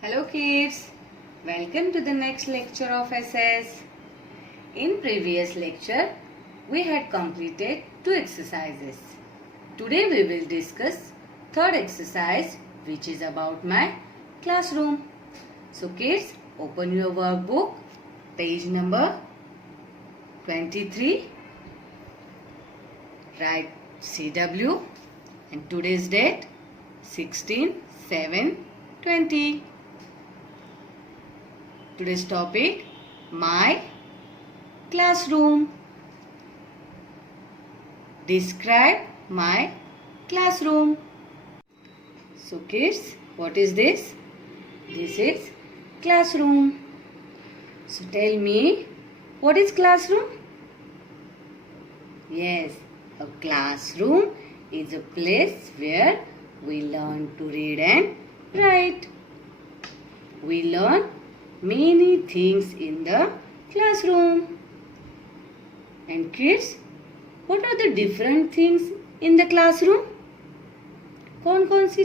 Hello kids, welcome to the next lecture of SS. In previous lecture, we had completed 2 exercises. Today we will discuss third exercise which is about my classroom. So kids, open your workbook, page number 23. Write CW and today's date 16/7/20. Today's topic, my classroom. Describe my classroom. So kids, what is this? This is classroom. So tell me, what is classroom? Yes, a classroom is a place where we learn to read and write. We learn many things in the classroom. And kids, what are the different things in the classroom? कौन कौन सी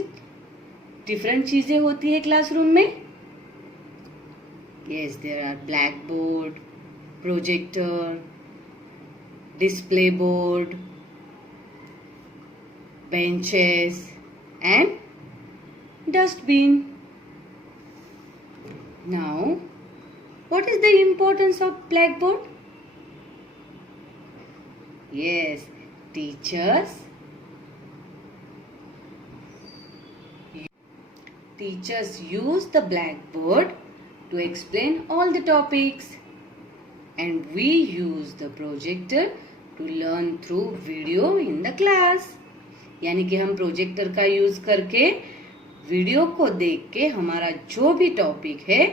different चीजें होती है classroom में? Yes, there are blackboard, projector, display board, benches and dustbin. Now, what is the importance of blackboard? Yes, teachers use the blackboard to explain all the topics, and we use the projector to learn through video in the class. यानी कि हम projector का use करके video को देख के हमारा जो भी टॉपिक है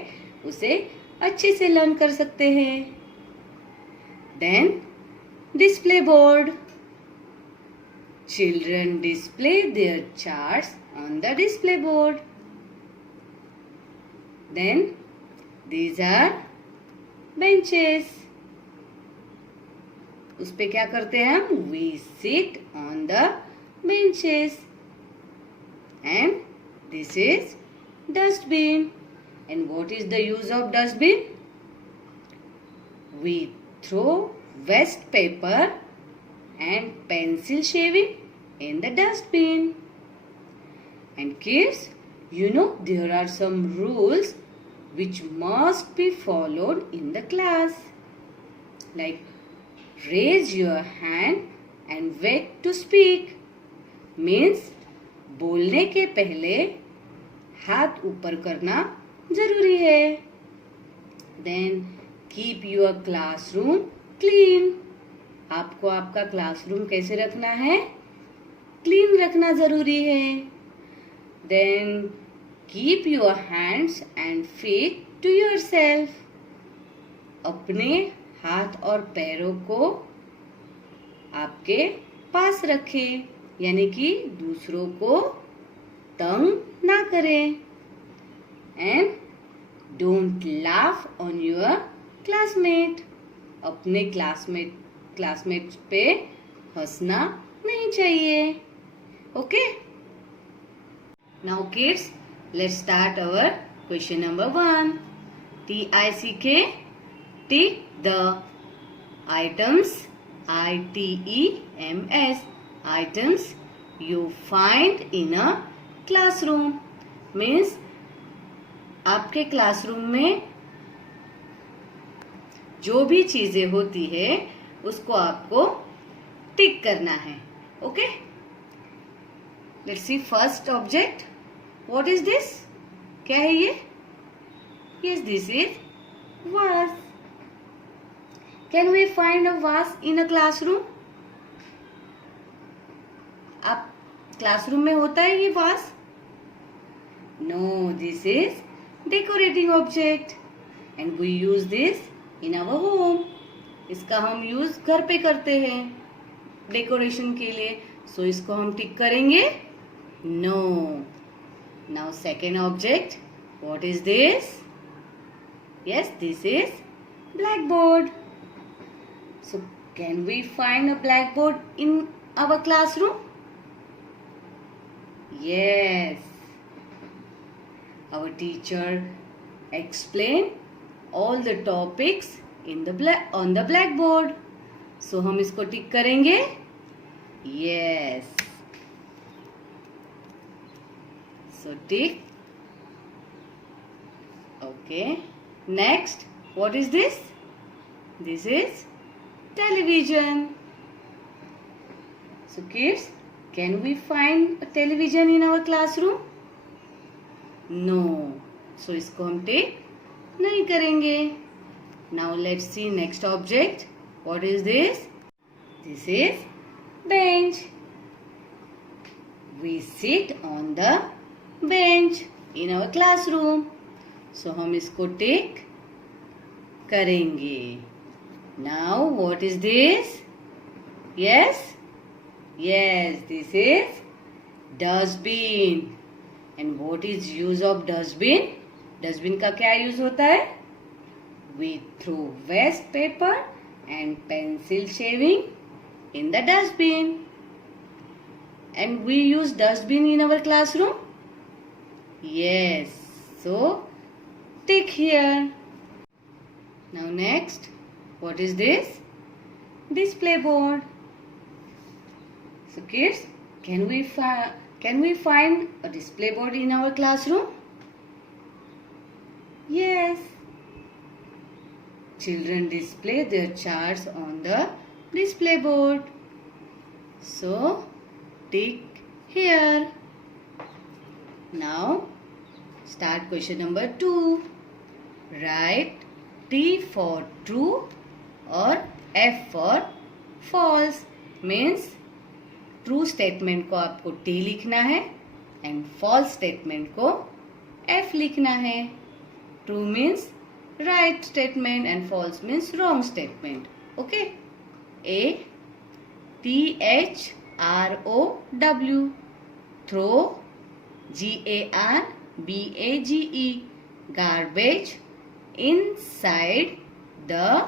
उसे अच्छे से लर्न कर सकते हैं. Then display board. Children display their charts on the display board. Then these are benches. उस पे क्या करते हैं हम? We sit on the benches. And this is dustbin. And what is the use of dustbin? We throw waste paper and pencil shaving in the dustbin. And kids, you know there are some rules which must be followed in the class. Like raise your hand and wait to speak. Means बोलने के पहले हाथ ऊपर करना जरूरी है. Then keep your classroom clean. आपको आपका क्लासरूम कैसे रखना है? क्लीन रखना जरूरी है. Then keep your hands and feet to yourself. अपने हाथ और पैरों को आपके पास रखें, यानी कि दूसरों को तंग ना करें. And don't laugh on your classmate. अपने क्लासमेट पे हंसना नहीं चाहिए. Okay? Now kids, let's start our question number 1. TICK, tick the items, ITEMS, items you find in a classroom. Means आपके क्लासरूम में जो भी चीजें होती है उसको आपको टिक करना है. Okay? Let's see first object. What is this? क्या है ये? यस, दिस इज वास. कैन वी फाइंड अ वास इन अ क्लासरूम? आप क्लासरूम में होता है ये vase? No, this is decorating object and we use this in our home. इसका हम यूज घर पे करते हैं डेकोरेशन के लिए. सो इसको हम टिक करेंगे? No. Now second object. What is this? Yes, this is blackboard. So can we find a blackboard in our classroom? Yes. our teacher explain all the topics in the on the blackboard. So हम इसको टिक करेंगे. Yes. So tick. Okay. Next, what is this? This is television. So kids, can we find a television in our classroom? No. So इसको हम tick नहीं करेंगे. Now let's see next object. What is this? This is bench. We sit on the bench in our classroom. So हम इसको tick करेंगे. Now what is this? Yes? Yes, this is dustbin. And what is use of dustbin? Dustbin का क्या use होता है? We throw waste paper and pencil shaving in the dustbin. And we use dustbin in our classroom? Yes. So, tick here. Now next, what is this? Display board. So kids, can we find a display board in our classroom? Yes. Children display their charts on the display board. So, tick here. Now, start question number 2. Write T for true or F for false. Means true statement को आपको T लिखना है and false statement को F लिखना है. True means right statement and false means wrong statement. Okay. A THROW throw GARBAGE garbage. Inside the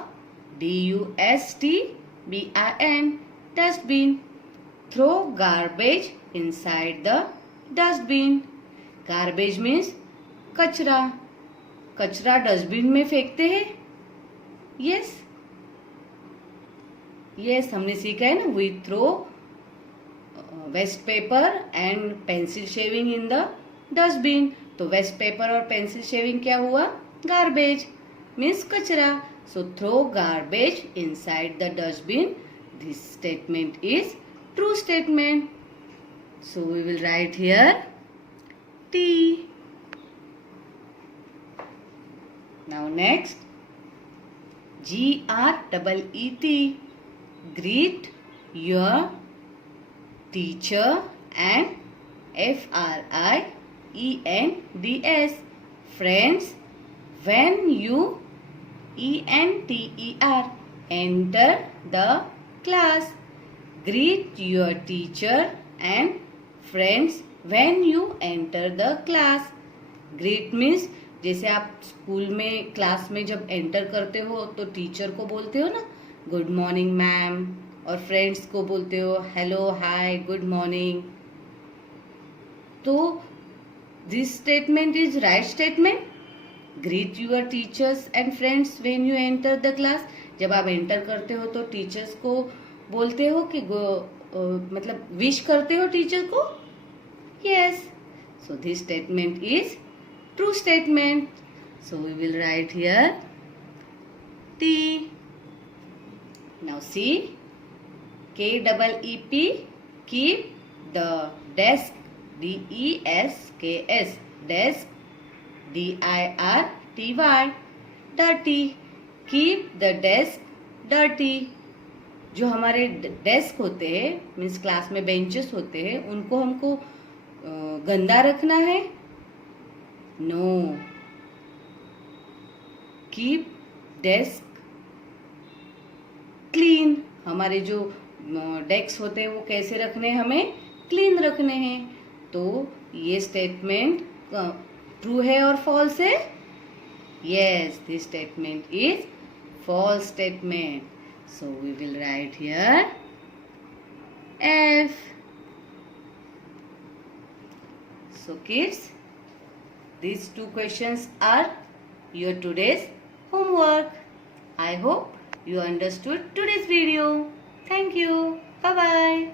DUSTBIN dustbin. Throw garbage inside the dustbin. Garbage means कचरा. कचरा dustbin में फेंकते हैं. Yes. Yes, हमने सीखा है ना. We throw waste paper and pencil shaving in the dustbin. तो waste paper और pencil shaving क्या हुआ? Garbage means कचरा. So throw garbage inside the dustbin. This statement is true statement. So we will write here T. Now next, GREET. Greet your teacher and FRIENDS friends when you enter the class. Greet your teacher and friends when you enter the class. Greet means जैसे आप school में class में जब enter करते हो तो teacher को बोलते हो ना गुड मॉर्निंग मैम, और फ्रेंड्स को बोलते हो हेलो हाय गुड मॉर्निंग. तो this statement is right statement. Greet your teachers and friends when you enter the class. जब आप एंटर करते हो तो टीचर्स को बोलते हो कि मतलब विश करते हो टीचर को. Yes. So this statement is true statement. So we will write here T. Now see, KEEP, keep the desk, DESKS, desk, DIRTY, dirty. Keep the desk dirty. जो हमारे डेस्क होते हैं मीन्स क्लास में benches होते हैं उनको हमको गंदा रखना है. नो. Keep desk clean. हमारे जो डेस्क होते हैं वो कैसे रखने हैं? हमें क्लीन रखने हैं. तो ये स्टेटमेंट ट्रू है और फॉल्स है? Yes, this statement is false statement. So we will write here F. So kids, these two questions are your today's homework. I hope you understood today's video. Thank you. Bye-bye.